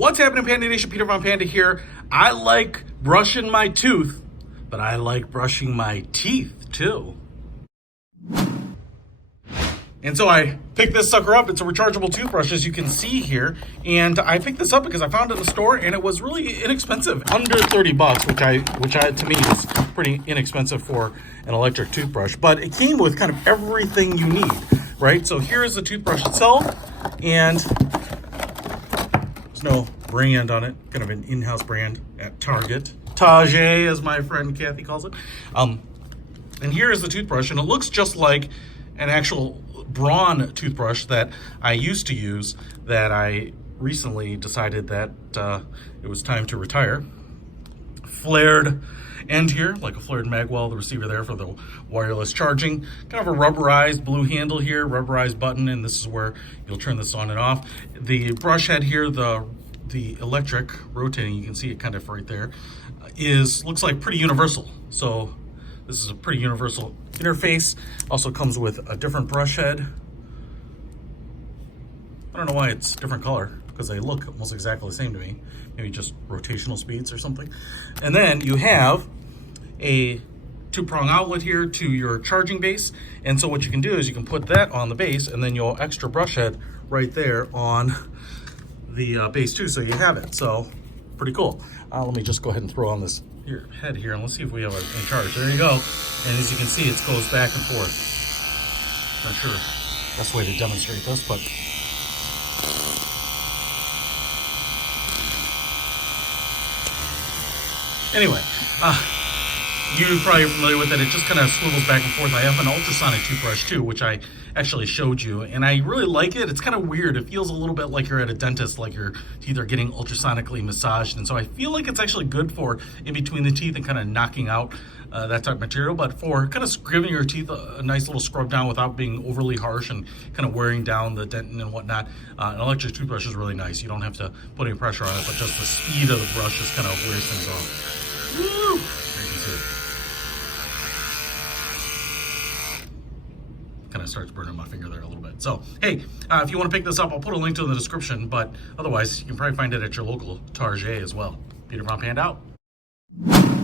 What's happening, Panda Nation? Peter Von Panda here. I like brushing my tooth, but I like brushing my teeth too. And so I picked this sucker up. It's a rechargeable toothbrush, as you can see here. And I picked this up because I found it in the store and it was really inexpensive. Under 30 bucks, which to me is pretty inexpensive for an electric toothbrush. But it came with kind of everything you need, right? So here is the toothbrush itself, and there's no brand on it, kind of an in-house brand at Target. Tajay, as my friend Kathy calls it. And here is the toothbrush, and it looks just like an actual brawn toothbrush that I used to use that I recently decided that it was time to retire. Flared end here, like a flared magwell, the receiver there for the wireless charging. Kind of a rubberized blue handle here, rubberized button, and this is where you'll turn this on and off. The brush head here, the electric rotating, you can see it kind of right there, looks like pretty universal. So this is a pretty universal interface. Also comes with a different brush head. I don't know why it's different color, because they look almost exactly the same to me. Maybe just rotational speeds or something. And then you have a two-prong outlet here to your charging base. And so what you can do is you can put that on the base, and then your extra brush head right there on the base too, so you have it. So pretty cool. Let me just go ahead and throw on this head here, and let's see if we have it in charge. There you go. And as you can see, it goes back and forth. Not sure best way to demonstrate this, but anyway, you're probably familiar with it. It just kind of swivels back and forth. I have an ultrasonic toothbrush too, which I actually showed you, and I really like it. It's kind of weird. It feels a little bit like you're at a dentist, like your teeth are getting ultrasonically massaged, and so I feel like it's actually good for in between the teeth and kind of knocking out that type of material, but for kind of giving your teeth a nice little scrub down without being overly harsh and kind of wearing down the dentin and whatnot, an electric toothbrush is really nice. You don't have to put any pressure on it, but just the speed of the brush just kind of wears things off. Woo! There you can see it. Kind of starts burning my finger there a little bit. So, hey, if you want to pick this up, I'll put a link to it in the description, but otherwise, you can probably find it at your local Target as well. Peter Von Panda out.